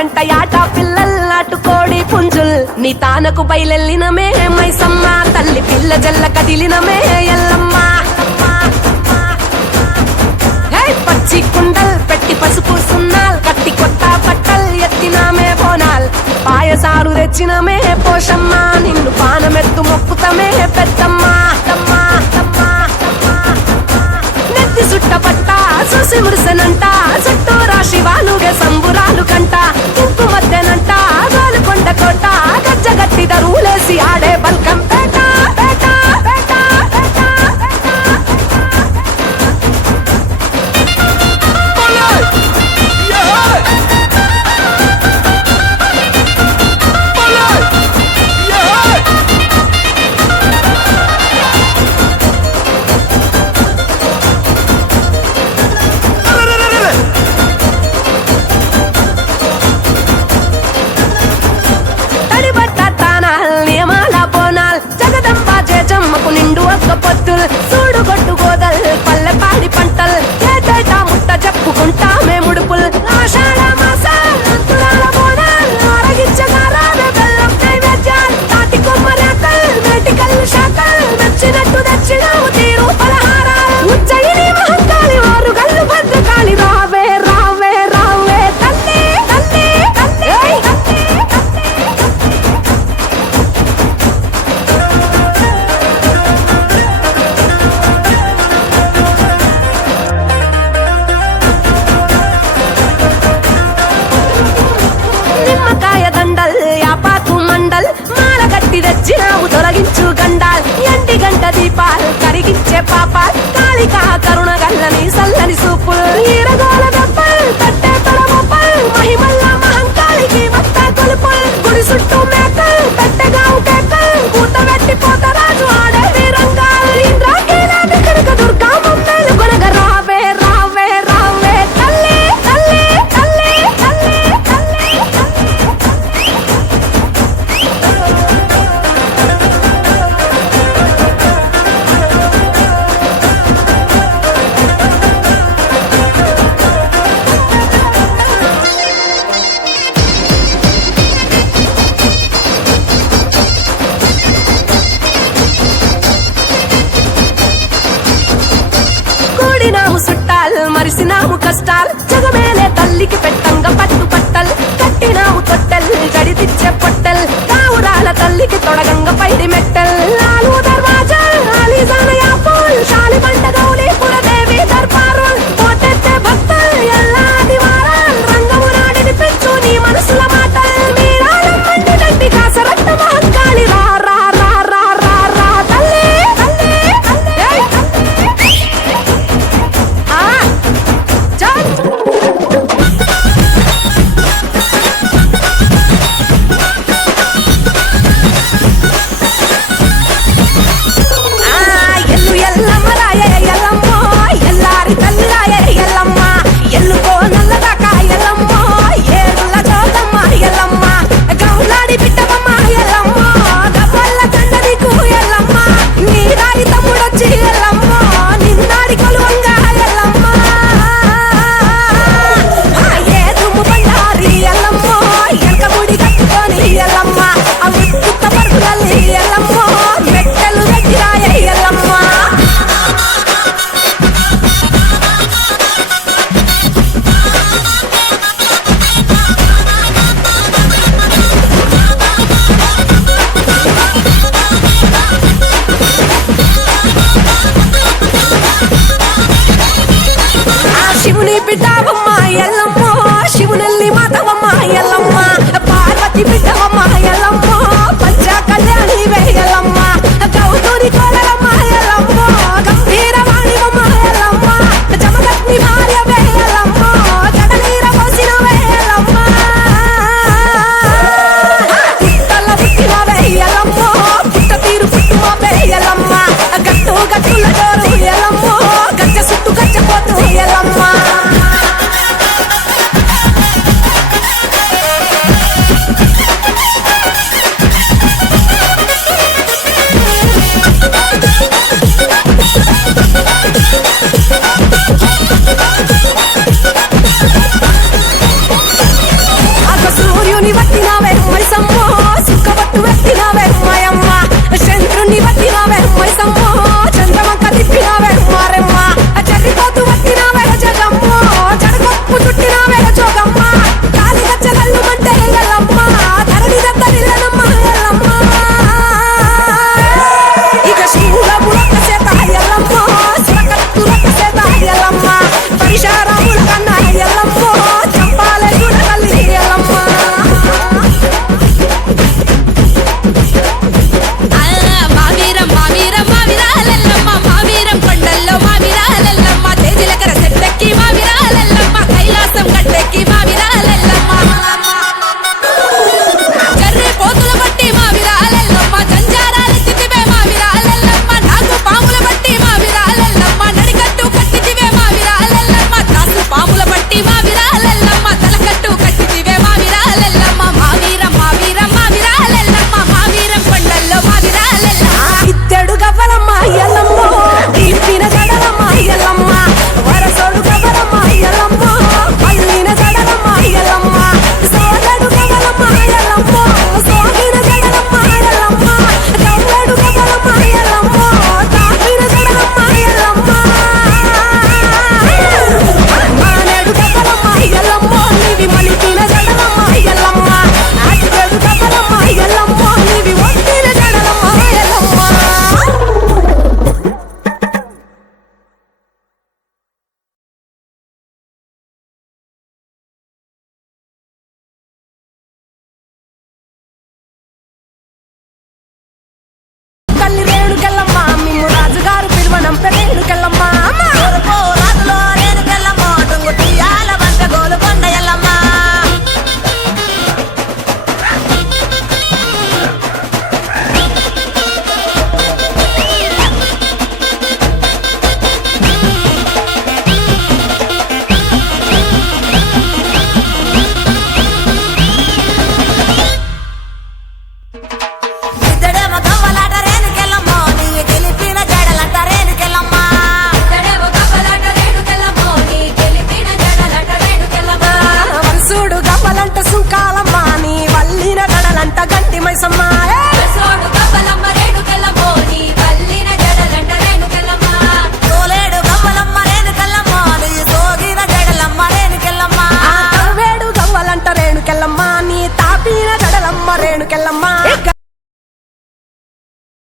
ఎంట యాట పిల్లల్ నాటుకోడి పుంజుల్ నీ తానకు బయలెల్లినమే మైసమ్మ తల్లి పిల్ల జల్ల కదిలినమే ఎల్లమ్మ పచ్చి కుండల్ పెట్టి పసుపు సున్నాల్ కట్టి కొత్త బట్టల్ ఎత్తినామే బోనాల్ పాయసాలు తెచ్చినమే పోషమ్మ నిన్ను పానమెత్తు మొక్కుతమే పెద్దమ్మ నెత్తి సుట్టపట్ట చూసి మురిసెనంట చుట్టూ రాశి వాలుగే సంబురాలు కంట కుంకు మధ్యనంట గోలుకొండ కోట గజ్జగట్టి దరువులేసి ఆడే బల్కం పేట పేట పేట నిండు ఒక్క పొత్తుల్ సూడు గొట్టు గోదల్ పల్లె పాడి పంటల్ ఏటేటా ముట్ట చెప్పుకుంటా మేముడుపుల్ ఆషాఢ మాసాల్ అంతురాల బోనాల్ ఆరగించగారానే బెల్లం నైవేద్యాల్ తాటి కొమ్మరేకల్ మేటికల్ శాకల్ నచ్చినట్టు దక్షిణాము తీరు పలహారాల్ ఉజ్జయిని మహంకాళి వారు గల్లు భద్రకాళి రావే రావే రావే తల్లి తల్లి తల్లి నిమ్మకాయ దండల్ యాపాకు మండల్ మాల గట్టి తెచ్చినావు తొలగించు గండాల్ ఎండి గంట దీపాల్ కరిగించే పాపాల్ కాళికా కరుణ గల్లని సల్లని సూపుల్ ఈరగో